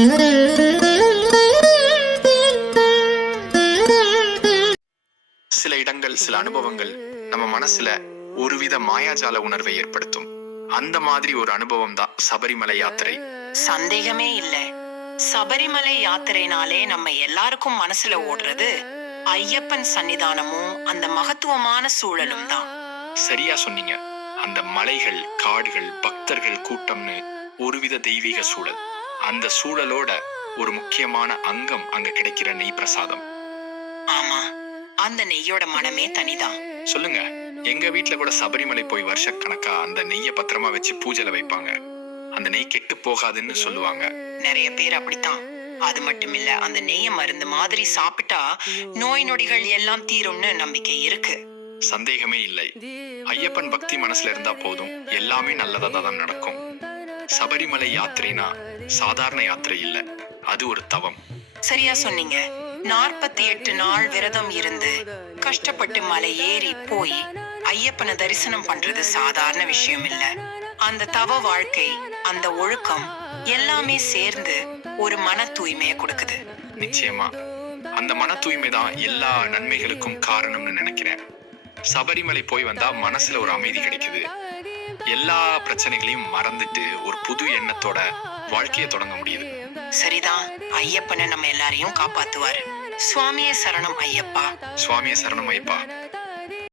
சில இடங்கள், சில அனுபவங்கள் நம்ம மனசுல ஒருவித மாயாஜால உணர்வை ஏற்படுத்தும். அந்த மாதிரி ஒரு அனுபவம் தான் சபரிமலை யாத்திரை. சந்தேகமே இல்ல. சபரிமலை யாத்திரைனாலே நம்ம எல்லாருக்கும் மனசுல ஓடுறது ஐயப்பன் சன்னிதானமும் அந்த மகத்துவமான சூழலும் தான். சரியா சொன்னீங்க. அந்த மலைகள், காடுகள், பக்தர்கள் கூட்டம்னு ஒருவித தெய்வீக சூழல். அந்த சூழலோட ஒரு முக்கியமான அங்கம் அங்க கிடைக்கிற நெய் பிரசாதம். ஆமா, அந்த நெய்யோட மனமே தனிதான். சொல்லுங்க, எங்க வீட்டுல கூட சபரிமலை போய் வருஷக்கணக்கா அந்த நெய்ய பத்திரமா வச்சு பூஜைல வைப்பாங்க. அந்த நெய் கெட்டு போகாதுன்னு சொல்லுவாங்க. நிறைய பேர் அப்படித்தான். அது மட்டும் இல்ல, அந்த நெய்ய மருந்து மாதிரி சாப்பிட்டா நோய் நொடிகள் எல்லாம் தீரும்னு நம்பிக்கை இருக்கு. சந்தேகமே இல்லை. ஐயப்பன் பக்தி மனசுல இருந்தா போதும், எல்லாமே நல்லதா தான் நடக்கும். சபரிமலை யாத்திரைனா சாதாரண யாத்திரை இல்ல, அது ஒரு தவம். சரியா சொன்னீங்க. 48 நாள் விரதம் இருந்து கஷ்டப்பட்டு மலை ஏறி போய் ஐயப்பனை தரிசனம் பண்றது சாதாரண விஷயம் இல்ல. அந்த தவ வாழ்க்கை, அந்த ஒழுக்கம் எல்லாமே சேர்ந்து ஒரு மன தூய்மையை கொடுக்குது. நிச்சயமா அந்த மன தூய்மை தான் எல்லா நன்மைகளுக்கும் காரணம்னு நினைக்கிறேன். சபரிமலை போய் வந்தா மனசுல ஒரு அமைதி கிடைக்குது. எல்லா பிரச்சனைகளையும் மறந்துட்டு ஒரு புது எண்ணத்தோட வாழ்க்கையை தொடங்க முடியுது. சரிதான். ஐயப்பனை நம்ம எல்லாரையும் காப்பாத்துவாரு. சுவாமியே சரணம் ஐயப்பா. சுவாமியே சரணம் ஐயப்பா.